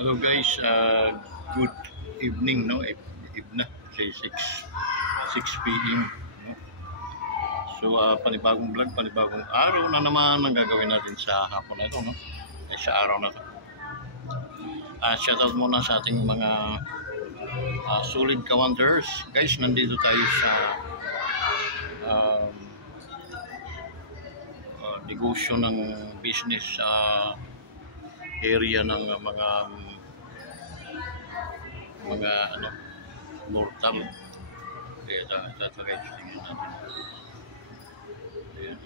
Hello guys, good evening, no? Evening kasi 6 p.m. No? So panibagong vlog, panibagong araw na naman ang gagawin natin sa hapon na ito, no? Sa araw na ito. Shoutout muna sa ating mga solid ka-wonders. Guys, nandito tayo sa negosyo ng business sa area ng mga mortal. Kaya tatagay tingnan natin. Ayan.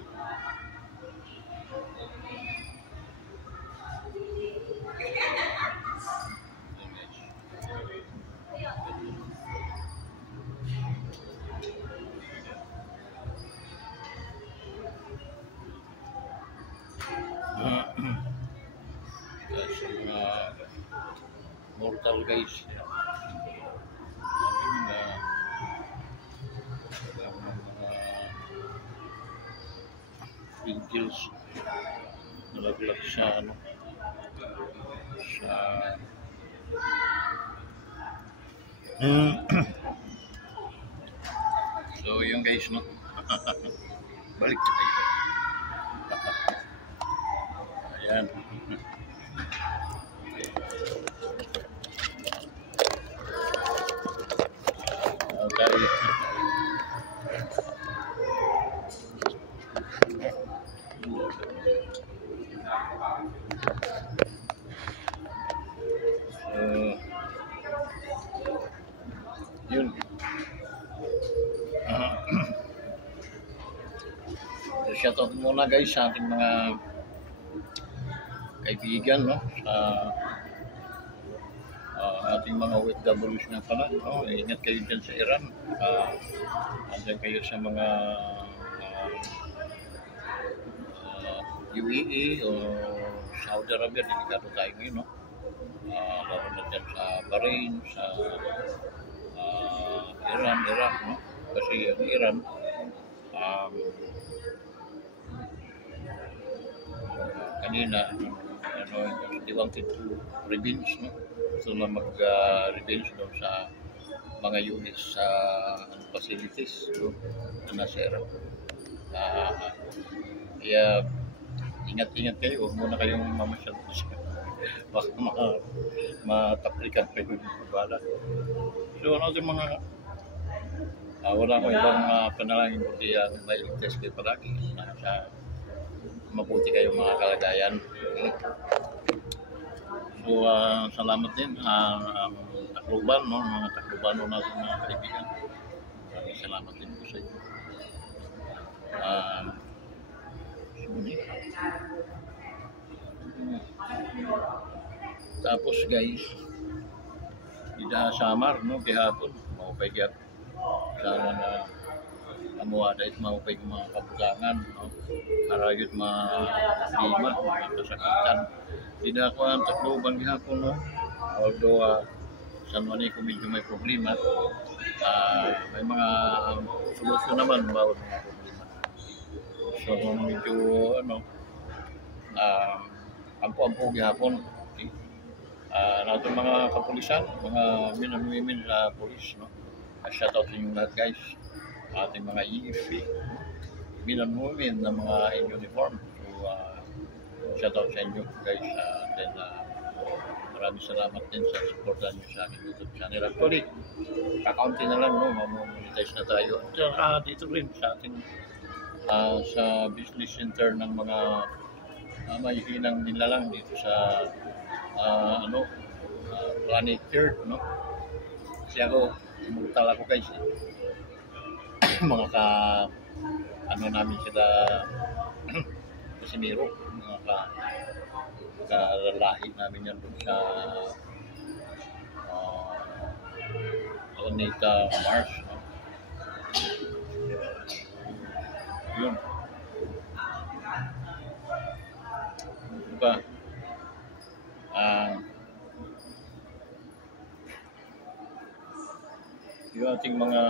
Kasi mortal guys. Angels nalaglag sa so yung guys, no? Balik tayo. Ayan. Okay. Yun. Shoutout muna guys sa ating mga kaibigan, no? Sa ating mga OFWs na pala, no? Ingat kayo dyan sa Iran. Andyan kayo sa mga UAE o Saudi Arabia, delikado tayo ngayon, no? Lalo na dyan sa Bahrain, sa Iraq, no? Kasi ang Iran, kanina, they wanted to revenge, no? So na mag-revenge doon sa mga units sa facilities, no? Na nasa Iraq. Kaya ingat-ingat kayo, huwag muna kayong mamasyal baka mataplikan kayo ng bala. So ano yung mga wala ko ibang panalangin kundi may ligtas kayo palagi sa mabuti kayong mga kalagayan. So salamat din Tacloban, no? Mga Taclobano natin mga kaibigan. Salamat din po sa inyo. Tapos guys, ida samar, no? Gihapon maupay gyud sana na amuada it maupay mga kabutangan, no? Karayod lima mga kasakitan. Ida ko ang Tacloban gihapon, no? Although San Juanico medyo may problema, may mga solusyon naman bawat mga problema. So medyo ampo-ampo gihapon. Natin mga kapulisan, mga men and women sa police, no? Shoutout sa inyo lahat guys. Ating mga EFP, men and women na mga in uniform. So shoutout sa inyo guys. Then maraming salamat din sa supportan nyo sa aking YouTube channel. Actually, kakaunti na lang, no? Mamonetize na tayo. At dito rin sa ating sa business center ng mga mahihinang nilalang dito sa Planet Earth, no? Kasi ako, immortal ako guys. Mga namin sila Casimiro, mga kalalahi namin yan doon sa Planeta Mars, no? Yun. Diba? Yung ating mga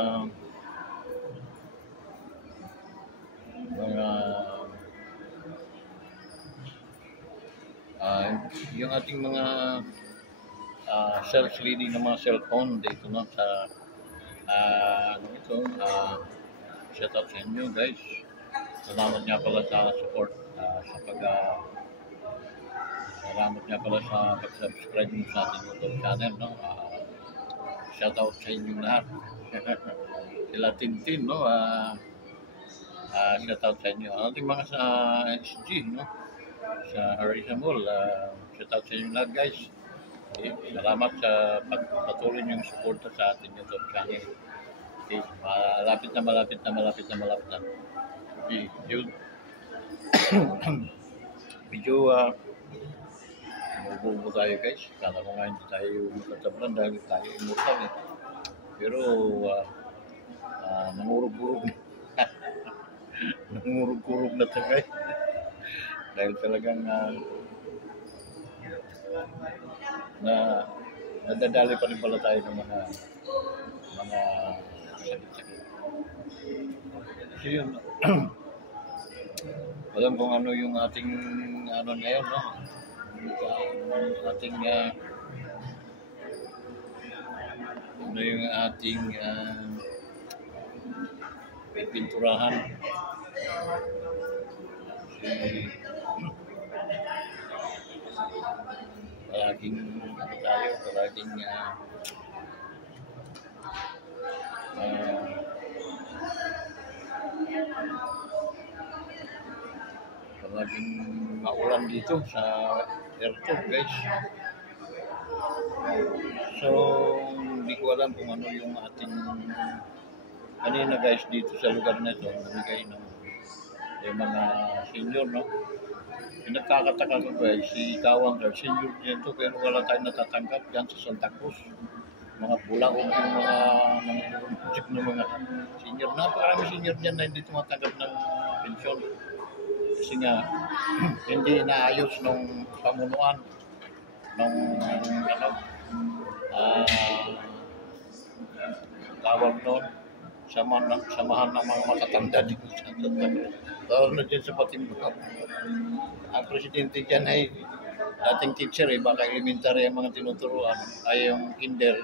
yung ating mga sales leading ng mga cellphone dito no sa ano ito, shout out sa inyo guys. Salamat nga pala sa support sa salamat nga pala sa pag-subscribe mo sa ating YouTube channel no. Shout out sa inyong lahat. Sila Tintin no. Shout out sa inyo. Ating mga sa SG no. Sa Harrison Mall. Shout out sa inyo lahat guys. Okay. Salamat sa patuloy niyong suporta sa ating YouTube channel. Okay. Malapit na. Okay. Yun. Medyo bubo tayo guys. Kala ko nga hindi tayo matatablan dahil tayo immortal eh. Pero nangurug-urug nangurug-urug na tayo guys. Dahil talagang nadadali pa rin pala tayo ng mga sakit-sakit. So yun. Alam kung ano yung ating ano ngayon no. Ating ano yung ating pinturahan. Palaging ano tayo, palaging maulan dito sa airport guys. So hindi ko alam kung ano yung ating kanina guys dito sa lugar na ito namigay ng yung mga senior no. Nagkakataka ko guys, si Kawang senior dito pero wala tayong natatanggap dyan sa Santa Cruz. Mga bulaog yung mga nangungulit ng mga senior. Napakarami senior dyan na hindi tumatanggap ng pensyon. Kasi nga, hindi naayos nung pamunuan nung ano, tawag noon, samahan ng mga matatanda dito sa Santa Cruz. Tawag na dyan sa Patimbang. Ang presidente dyan ay dating teacher baka elementary ang mga tinuturuan ay yung kinder.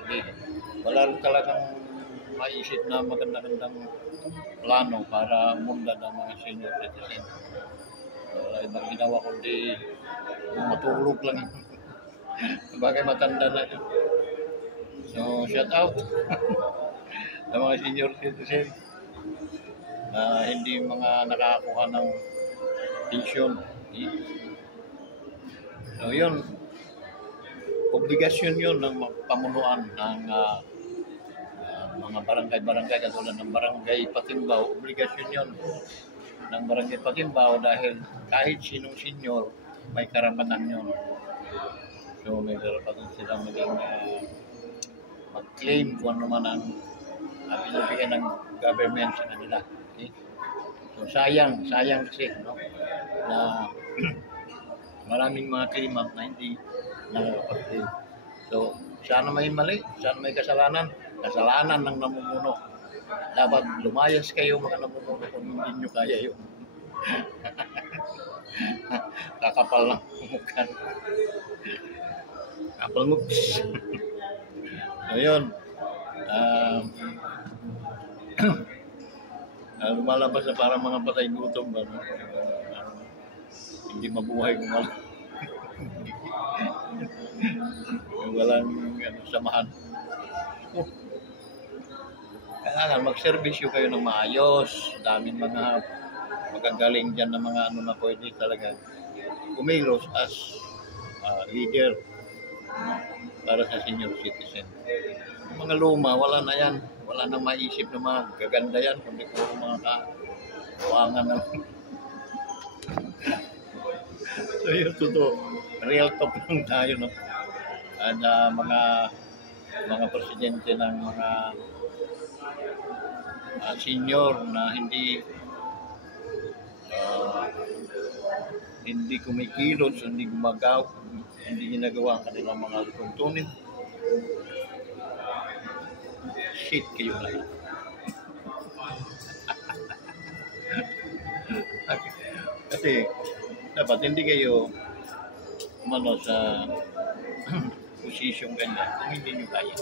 Wala rin talagang maisip na magandang plano para umunda ng mga senior citizen. Wala ibang ginawa kundi matulog lang. Bagay matanda na yun. So, shout out sa mga senior citizen na hindi mga nakakuha ng pension. So, yun. Obligasyon yun ng pamunuan ng mga barangay-barangay katulad ng Barangay Patimbao. Obligasyon yun ng Barangay Patimbao dahil kahit sinong senior may karapatan yun. So may karapatan sila maging mag-claim kung ano man ang binibigyan ng government sa kanila. Okay? So sayang kasi no, na maraming mga claimant na hindi nakakapag-claim. So sana may mali, sana may kasalanan ng namumuno. Dapat lumayas kayo mga namumuno kung hindi nyo kaya yun. Kakapal lang mukha. Kapal mo. So yun. Lumalabas na parang mga patay gutom ba? Hindi mabuhay kung walang samahan. Kailangan mag-servisyo kayo ng maayos. Daming mga magagaling dyan na mga ano na pwede talaga kumilos as leader para sa senior citizen. Mga luma, wala na yan. Wala na maisip na mga gaganda yan kundi puro mga kawangan na. So yun, totoo. Real talk lang tayo, no? At mga presidente ng mga senior na hindi kumikilos, hindi gumagaw, hindi ginagawa ang kanilang mga tuntunin. Shit kayo lang. Kasi dapat hindi kayo umano sa posisyon ganyan kung hindi nyo kaya.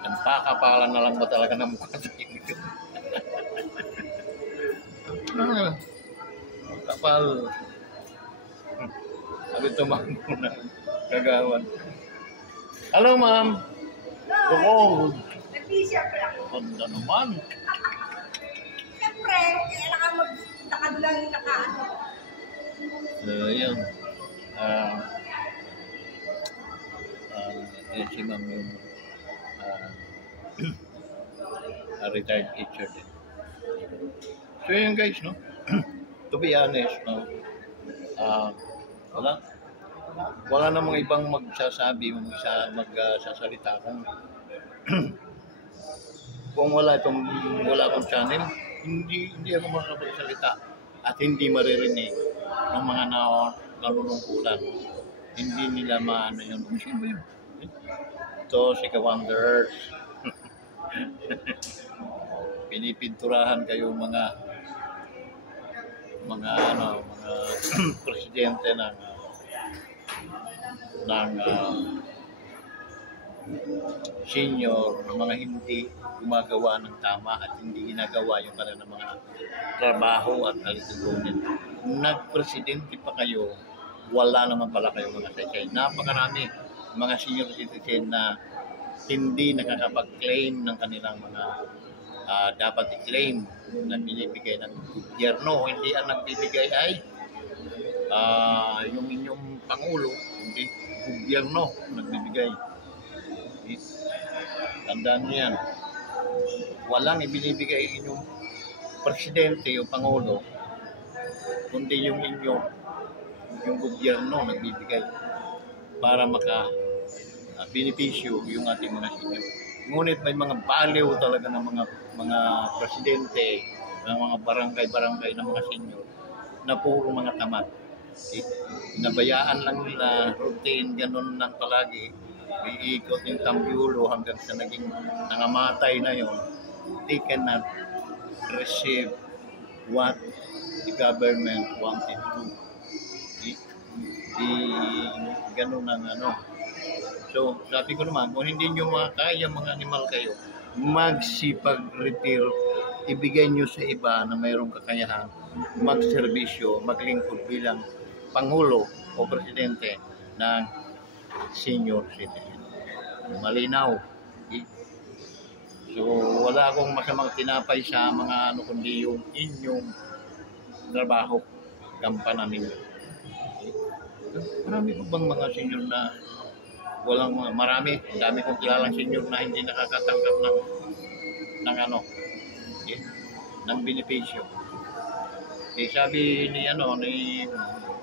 Nagpakapalan na lang ba talaga ng mukha sa inyo? Kapal. Sabi tumakbo na kagawan. Hello, ma'am. Tukong. Nag-t-shirt lang. Ganda naman. Siyempre, kailangan nakadulang nakaano. Yun. Yan si ma'am yung retired teacher din. So yun guys, no? To be honest, no? Wala namang ibang magsasabi, magsasalita kung wala akong channel, hindi ako makapagsalita at hindi maririnig ng mga nanunungkulan. Hindi nila maano yun. Sino ba yun? Ito, si Ka-Wonders. Pinipinturahan kayo mga presidente ng senior, ng mga hindi gumagawa ng tama at hindi ginagawa yung kanilang mga trabaho at alitutunin. Nagpresidente pa kayo, wala naman pala kayo mga saysay. Napakarami mga senior citizen na hindi nakakapag-claim ng kanilang mga dapat i-claim na binibigay ng gobyerno. Hindi ang nagbibigay ay yung inyong Pangulo, hindi gobyerno nagbibigay. Tandaan niyo yan. Walang ibinibigay inyong presidente o Pangulo, kundi yung gobyerno nagbibigay para benepisyo yung ating mga senior. Ngunit may mga baliw talaga ng mga presidente, ng mga barangay ng mga senior na puro mga tamad. Nabayaan lang nila, routine, ganun lang palagi. Iikot yung tambyulo hanggang sa naging nangamatay na yon. They cannot receive what the government wanted to. Ganun ang ano. So, sabi ko naman, kung hindi nyo makakaya mga animal kayo, magsipag-retire, ibigay nyo sa iba na mayroong kakayahan, magserbisyo, maglingkod bilang Pangulo o Presidente ng senior citizen. Malinaw. So, wala akong masamang tinapay sa mga kundi yung inyong trabaho, gampanan ninyo. Marami ko bang mga senior na marami. Dami kong kilalang senior na hindi nakakatanggap ng benepisyo. Sabi ni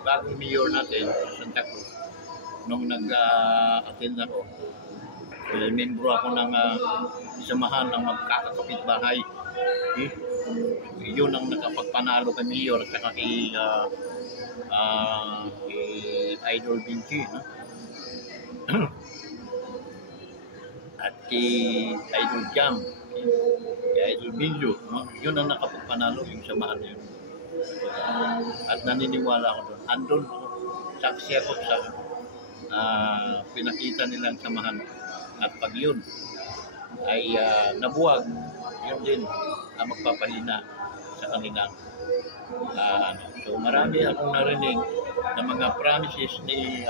bagong mayor natin sa Santa Cruz, nung nag-attend ako, membro ako ng samahan ng magkakapitbahay. Yun ang nakapagpanalo kay mayor at saka kay Idol Binti, no? At kay Idol Jam, kay Idol Binjo, no? Yun ang nakapagpanalo yung samahan na yun. At naniniwala ako doon. Andun ako, saksi ako sa pinakita nilang samahan. At pag yun ay nabuwag, yun din ang magpapahina sa kanilang So marami akong narinig na mga promises ni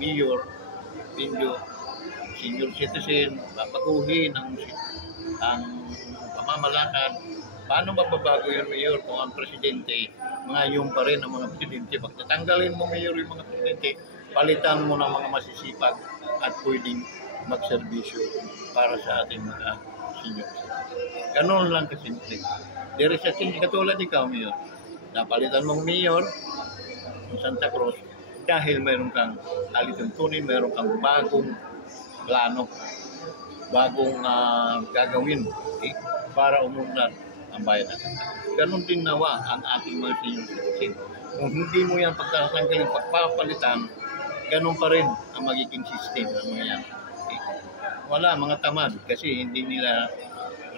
Mayor Binjo, senior citizen, babaguhin ang pamamalakad. Paano mababago yun, Mayor, kung ang presidente, ngayon pa rin ang mga presidente, pag tatanggalin mo, Mayor, yung mga presidente, palitan mo ng mga masisipag at pwedeng magserbisyo para sa ating mga senior citizen. Ganon lang kasimple. There is a change, katulad ikaw, Mayor. Napalitan mong Mayor ng Santa Cruz dahil mayroon kang alituntunin, mayroon kang bagong plano, bagong gagawin para umunlad ang bayan natin. Ganon din nawa ang ating mga senior citizen. Kung hindi mo yan pagtatanggalin, pagpapalitan, ganon pa rin ang magiging system ng mga yan. Wala, mga tamad kasi hindi nila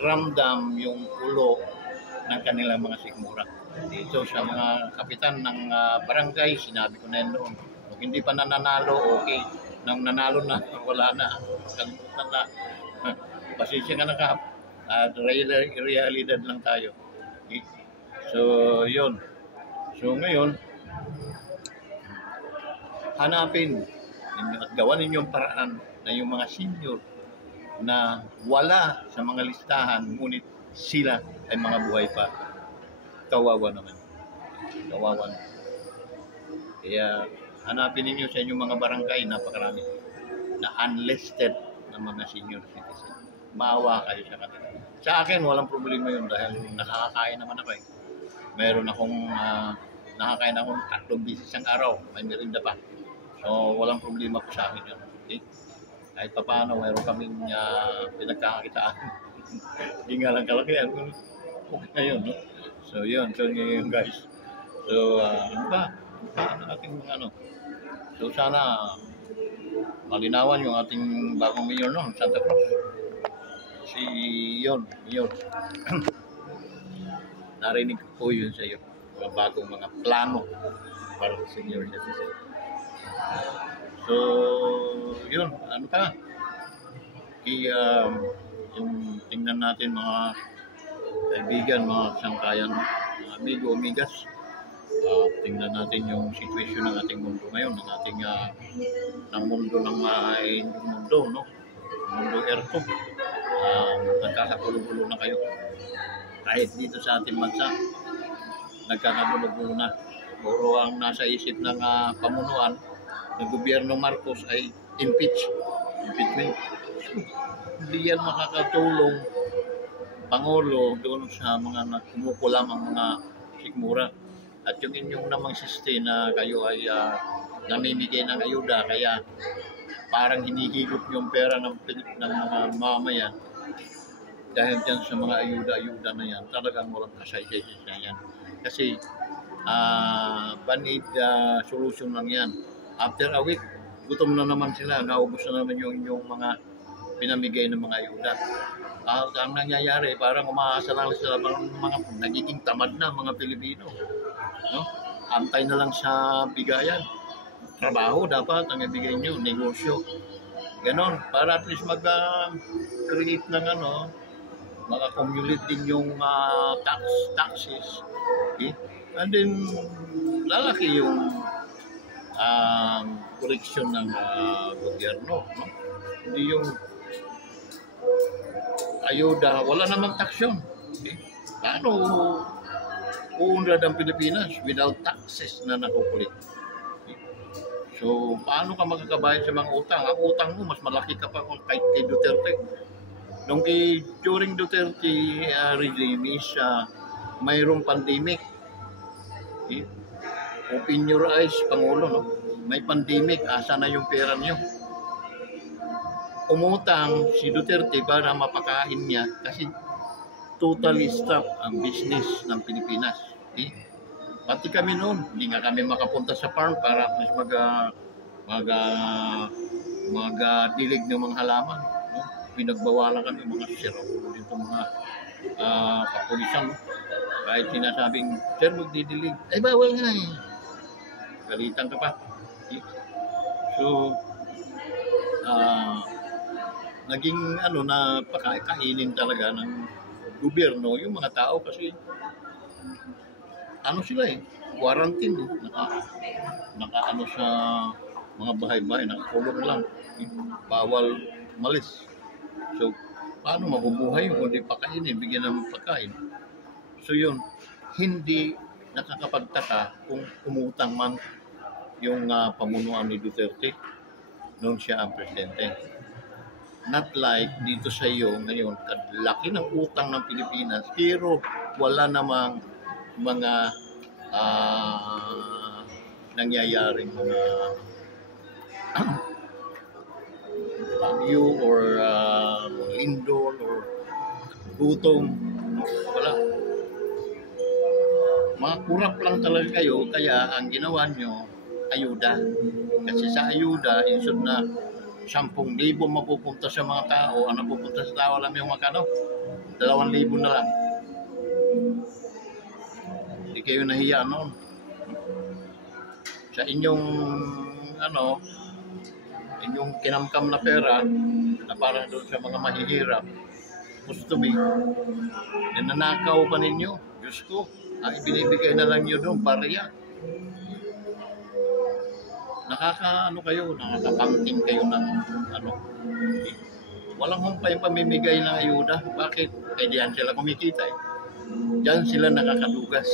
ramdam yung ulo ng kanilang mga sikmura. Dito sa mga kapitan ng barangay, sinabi ko na yun noon, kung hindi pa nananalo, okay, nang nanalo na, wala na. Kalimutan na. Pasensya ka na Kap. At realidad lang tayo. Okay? So, yun. So, ngayon, hanapin ninyo at gawan ninyong paraan na yung mga senior na wala sa mga listahan, ngunit sila ay mga buhay pa. Kawawa naman. Kawawa naman. Kaya hanapin ninyo sa inyong mga barangay, napakarami na unlisted na mga senior citizen. Maawa kayo sa kanila. Sa akin, walang problema yun dahil nakakakain naman ako eh. Mayroon akong, nakakain akong 3 beses ang araw. May merinda pa. So, walang problema po sa akin yun. Okay? Kahit pa paano, mayroon kaming pinagkakakitaan. Hindi nga lang kalakihan. Okay na yun, no? So, yun. So, yun guys. So, ano ba? Ano ating ano? So, sana malinawan yung ating bagong mayor no, Santa Cruz. Si Mayor. Narinig ko po yun sa iyo. Mga bagong mga plano para sa senior citizen. So, yun. Ano pa? Yung tingnan natin mga kaibigan, mga sangkayan, mga amigo, amigas. Tingnan natin yung situation ng ating mundo ngayon, ng ating ng mundo ng mundo, no? Mundo Erto. Nagkakagulo-gulo na kayo. Kahit dito sa ating bansa, nagkakagulo-gulo na. Puro ang nasa isip ng pamunuan ng gobyerno Marcos ay impeachment. Hindi yan makakatulong Pangulo doon sa mga kumukulam ang mga sikmura. At yung inyong namang siste na kayo ay namimigay ng ayuda, kaya parang hinihigop yung pera ng mga mamayan dahil dyan sa mga ayuda na yan, talagang walang kasay-kasay yan. Kasi banid solution lang yan. After a week, gutom na naman sila, naubos na naman yung inyong mga pinamigay ng mga ayuda. Ang nangyayari, parang umaasa lang sila, parang mga nagiging tamad na mga Pilipino. No? Antay na lang sa bigayan. Trabaho dapat ang ibigay nyo, negosyo. Ganon, para at least mag-create ng maka-accumulate din yung taxes. Okay? And then, lalaki yung koreksyon ng gobyerno. No? Hindi yung ayuda, wala namang taksyon. Okay? Paano uunlad ang Pilipinas without taxes na nakukulit? Okay? So, paano ka magkakabayad sa mga utang? Ang utang mo, mas malaki ka pa kay Duterte. During Duterte regime is mayroong pandemic. Okay? Open your eyes, Pangulo. No? May pandemic, asa na yung pera niyo? Umutang si Duterte para mapakain niya kasi totally stop ang business ng Pilipinas. Okay? Pati kami noon, hindi nga kami makapunta sa farm para at least mag-dilig ng mga halaman. No? Pinagbawalan kami mga siraulo dito, mga kapulisan. No? Kahit sinasabing, sir, magdidilig. Ay, bawal nga eh. Galitan ka pa. Okay? So, naging na pakainin talaga ng gobyerno yung mga tao kasi sila quarantine naka sa mga bahay-bahay, nakakulong lang, bawal malis. So paano mabubuhay yung kundi pakainin, bigyan ng pagkain? So yun, hindi nakakapagtaka kung umutang man yung pamunuan ni Duterte noon siya ang presidente. Not like dito sa iyo ngayon, laki ng utang ng Pilipinas, pero wala namang mga nangyayaring mga bagyo or lindol or gutom. Wala. Mga kurap lang talaga kayo, kaya ang ginawa nyo, ayuda. Kasi sa ayuda, insod na 10,000 mapupunta sa mga tao. Ang napupunta sa tao, alam yung magkano? 2,000 na lang. Hindi kayo nahiya noon. Sa inyong inyong kinamkam na pera na para doon sa mga mahihirap, gusto me, nanakaw pa ninyo. Diyos ko, ang ibinibigay na lang nyo doon, barya. Nakakapangting kayo ng ano. Walang humpay pamimigay ng ayuda. Bakit? Eh diyan sila kumikita eh. Diyan sila nakakadugas.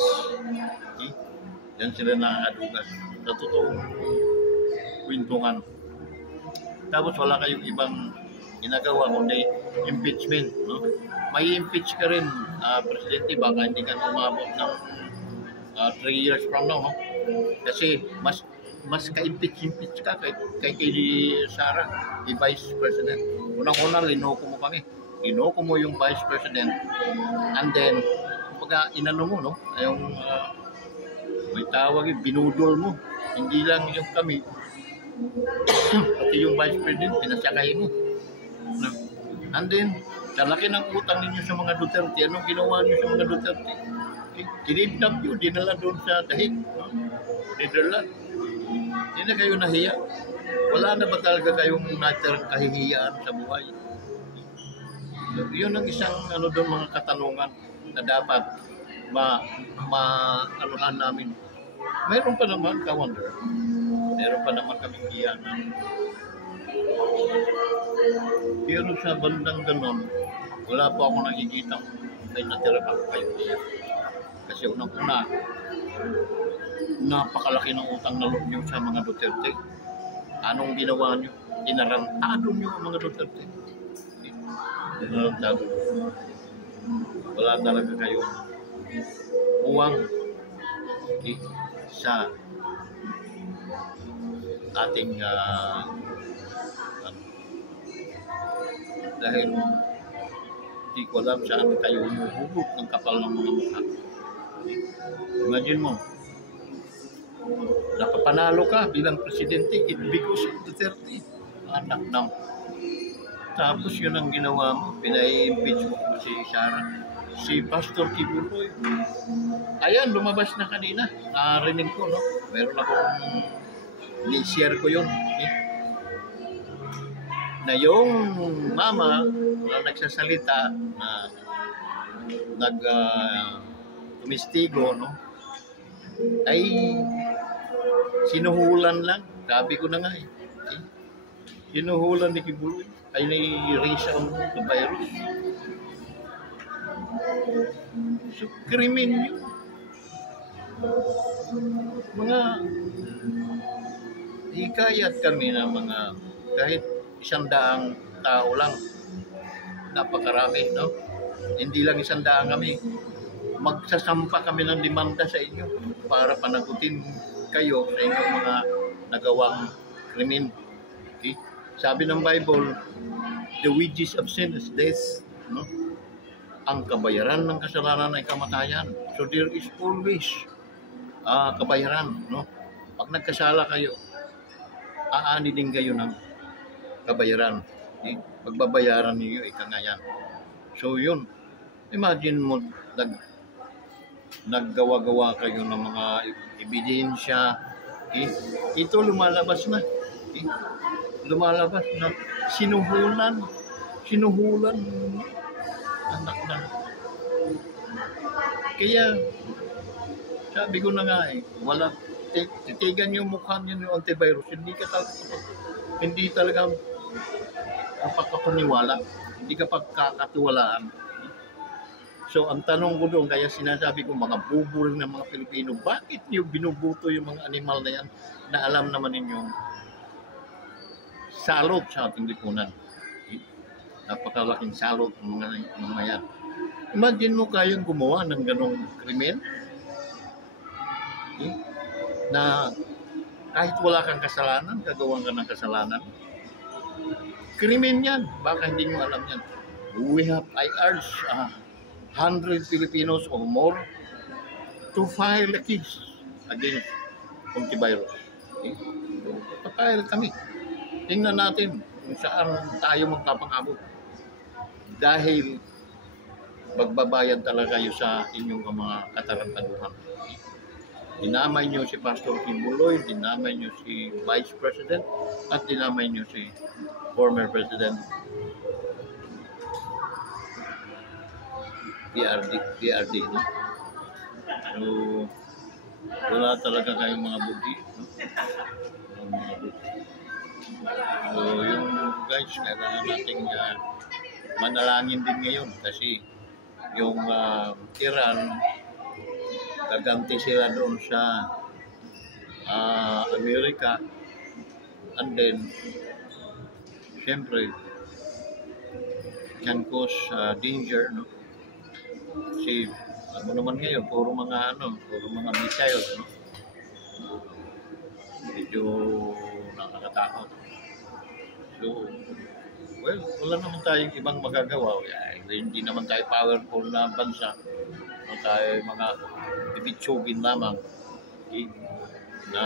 Diyan sila nakakadugas. Sa totoong kwintungan. Tapos wala kayong ibang ginagawa kundi impeachment. No? May impeach ka rin, Presidente, baka hindi ka umabot ng 3 years from now. No? Kasi mas ka-impeach ka kay Sara, i-Vice President. Unang-una, linoko mo kami. Linoko mo yung Vice President. And then, pagka inano mo, no? Yung, may tawag yung binudol mo. Hindi lang yung kami. Pati yung Vice President, pinasakay mo. And then, sa laki ng utang ninyo sa mga Duterte, anong ginawa niyo sa mga Duterte? Kinidnap nyo, dinala doon sa dahig. No? Dinala. Hindi na kayo nahiya. Wala na ba talaga kayong natirang kahihiyaan sa buhay? Yun ang isang doon mga katanungan na dapat anuhan namin. Meron pa naman, ka-wonder. Meron pa naman kaming hiyan. Pero sa bandang ganon, wala po ako nakikita may natira pa kayo hiya. Kasi unang-una, napakalaki ng utang na loob nyo sa mga Duterte. Anong ginawa nyo? Inarantado nyo ang mga Duterte. Inarantado. Wala talaga kayo uwang sa ating dahil di ko alam saan kayo humuhugot ng kapal ng mga mukha. Imagine mo, nakapanalo ka bilang presidente, it because of Duterte, anak ng. Tapos yun ang ginawa mo, pinai-impeach mo si Sara, si Pastor Kibuloy. Ayan, lumabas na kanina, narinig ko, no? Meron akong ni-share ko yun. Na yung mama na nagsasalita na tumistigo, no? Ay sinuhulan lang. Sabi ko na nga eh. Sinuhulan ni Kibuloy. Ay nai-raise ang virus. So, krimen yun. Mga hikayat kami na mga kahit 100 tao lang. Napakarami, no? Hindi lang 100 kami. Magsasampa kami ng demanda sa inyo para panagutin kayo sa inyong mga nagawang krimen. Okay? Sabi ng Bible, the wages of sin is death. No? Ang kabayaran ng kasalanan ay kamatayan. So there is always kabayaran. No? Pag nagkasala kayo, aani din kayo ng kabayaran. Okay? Pagbabayaran niyo ikangayan. So yun, imagine mo, naggawa-gawa kayo ng mga ebidensya. Okay? Ito lumalabas na. Okay? Lumalabas na sinuhulan anak na. Kaya sabi ko na nga eh, wala titigan yung mukha niyo ng antivirus, hindi talaga mapapaniwala, hindi ka pagkakatiwalaan. So, ang tanong ko doon, kaya sinasabi ko, mga bubul ng mga Pilipino, bakit niyo binubuto yung mga animal na yan na alam naman ninyong salot sa ating lipunan? Okay? Napakalaking salot ng mga yan. Imagine mo kayang gumawa ng ganong krimen? Okay? Na kahit wala kang kasalanan, gagawan ka ng kasalanan. Krimen yan. Baka hindi nyo alam yan. I urge 100 Filipinos or more to file a case against antivirus. Okay? So, papayal kami. Tingnan natin kung saan tayo magpapangabot. Dahil magbabayad talaga kayo sa inyong mga katarantaduhan. Dinamay nyo si Pastor Kibuloy, dinamay nyo si Vice President, at dinamay nyo si former President PRD, no? So, wala talaga kayong mga buti, no? Mga buti. So, yung guys, kailangan natin manalangin din ngayon kasi yung Iran, gaganti sila doon sa Amerika, and then syempre can cause danger, no? Kasi ano naman ngayon, puro mga missiles, no? Medyo nakakatakot. So, well, wala naman tayong ibang magagawa. Hindi naman tayo powerful na bansa. No, tayo mga ibitsugin lamang, okay, na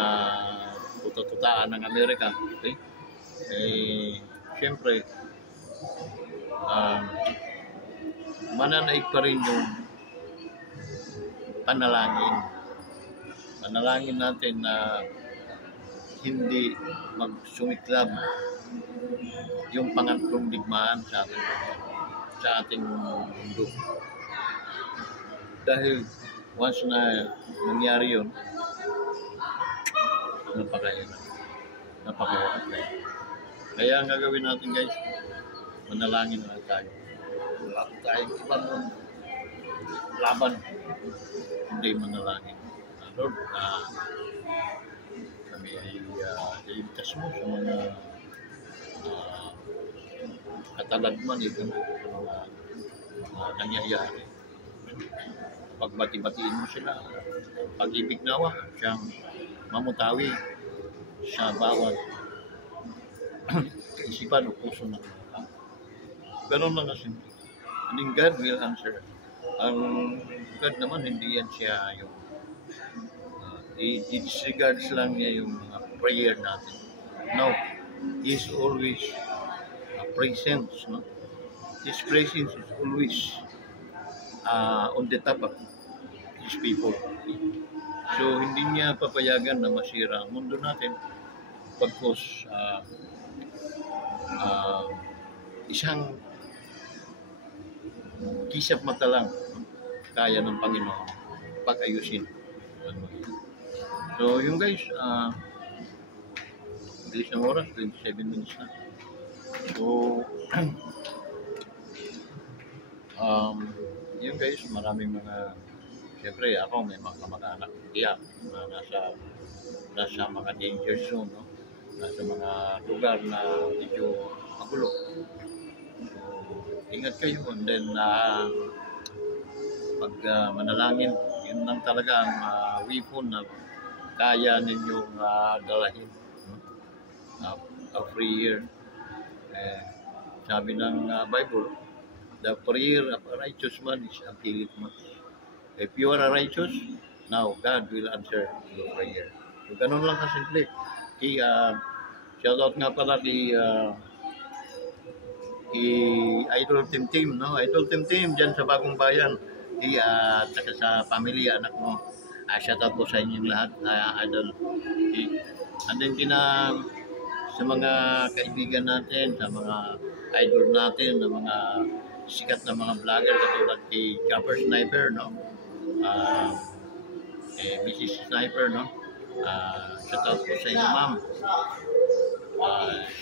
tutatutaan ng Amerika. Okay? Siyempre, mananaig pa rin yung panalangin. Panalangin natin na hindi magsumiklab yung pangatlong digmaan sa ating mundo. Dahil once na nangyari yun, napakahirap. Kaya ang gagawin natin, guys, manalangin na tayo. Wala tayong ibang laban, hindi manalangin. Lord, kami ay iligtas mo sa mga katalagman ito sa mga nangyayari. Pagbati-batiin mo sila, pag-ibig nawa siyang mamutawi sa bawat kaisipan o puso ng mga tao. Ganun lang kasi. And God will answer. Ang God naman, hindi yan siya yung i-disregards lang niya yung prayer natin. No, He is always present, no? His presence is always on the top of His people. So, hindi niya papayagan na masira ang mundo natin pagkos isang kisap mata lang kaya ng Panginoon pag-ayusin. So, yung guys, bilis ng oras, 27 minutes na. So, yun guys, maraming mga, siyempre ako may mga kamag-anak tiyak na nasa mga danger zone, no? Nasa mga lugar na medyo magulo. So, ingat kayo, and then pag manalangin, yun lang talaga ang weapon na kaya ninyong dalahin, no? A prayer. Sabi ng Bible, the prayer of a righteous man is availeth much. If you are righteous, now God will answer your prayer. So, ganun lang kasimple. Shoutout nga pala kay Idol Team, no? Idol Team dyan sa Bagong Bayan. At saka sa pamilya, anak mo. Shoutout po sa inyong lahat, Idol. And then sa mga kaibigan natin, sa mga idol natin, na mga sikat na mga vlogger katulad kay Chopper Sniper, no? Mrs. Sniper, no? Shoutout po sa inyo, ma'am.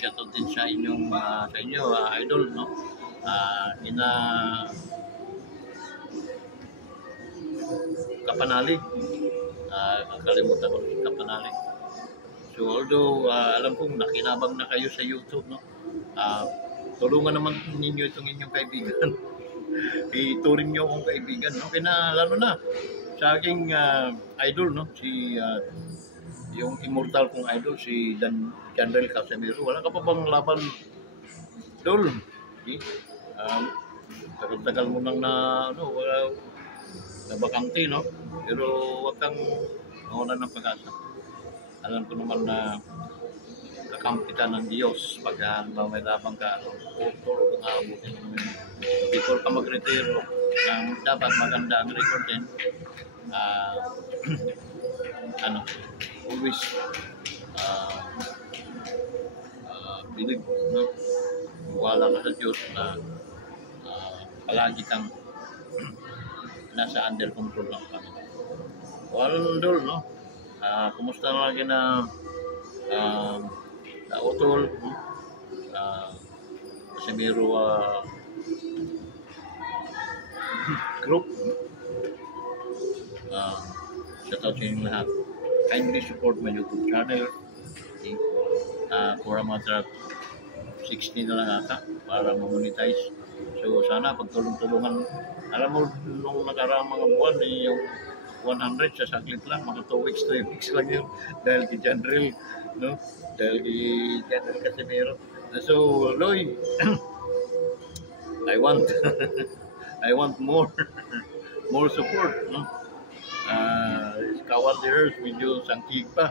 Shoutout din sa inyong sa inyo, idol, no? Kapanalig. Nakalimutan ko si Kapanalig. So, although alam kong nakinabang na kayo sa YouTube, no? Tulungan naman ninyo itong inyong kaibigan. Ituring nyo akong kaibigan, no? Lalo na sa aking idol, no? Yung immortal kong idol, si Janrel Casimiro. Wala ka pa bang laban, Dol? Okay? Tagal-tagal mo nang nabakante, no? Pero wag kang mawalan ng pag-asa. Alam ko naman na kakampitan ng Diyos pag may labang ka, tulog ang aabutin naman. Before ka mag-retiro, dapat maganda ang record din. always believe, no? Wala ka sa Diyos na palagi kang nasa under control lang kami. Walang dol, no? Kumusta na lagi na utol, no? Casimiro group. Shout out sa inyong lahat. Kindly support my YouTube channel. Okay? For a matter of 60 na lang ata para ma-monetize. So sana pagtulong-tulungan. Alam mo, nung nakaraang mga buwan, yung 100 sa saglit lang, mga 2 weeks, 3 weeks lang yun. Dahil kay Janril, no? Dahil kay Janril Casimiro. So, Loy, I want I want more more support, no? Kawat Earth, medyo sangkig pa.